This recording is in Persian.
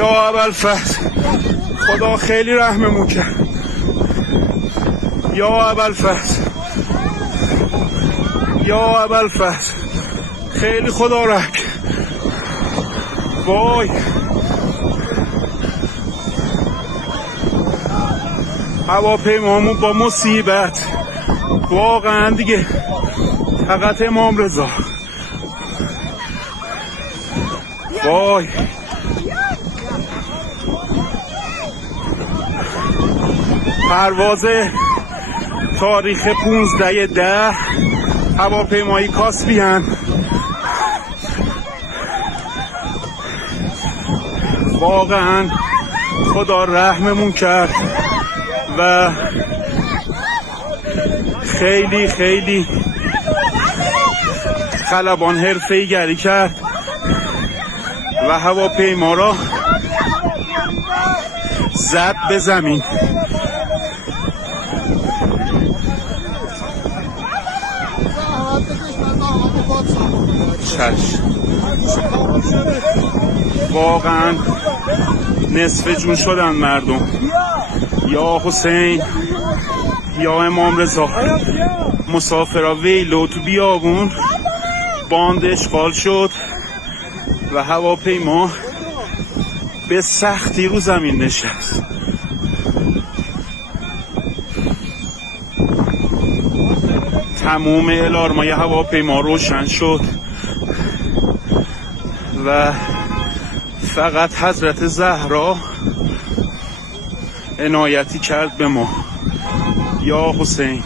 یا ابوالفضل خدا خیلی رحممون کرد. یا ابوالفضل یا ابوالفضل خیلی خدا رحم کرد. وای هواپیمامون با مصیبت واقعا دیگه فقط امام رضا. وای پرواز تاریخ 15/10 هواپیمایی کاسپیان واقعا خدا رحممون کرد و خیلی خیلی خلبان حرفه‌ای گری کرد و هواپیما را زد به زمین. چشم واقعا نصف جون شدن مردم. یا حسین یا امام رضا. مسافرا ویلو تو بیابون باند اشغال شد و هواپیما به سختی رو زمین نشست. تمام الارمای هواپیما روشن شد و فقط حضرت زهرا عنایتی کرد به ما. یا حسین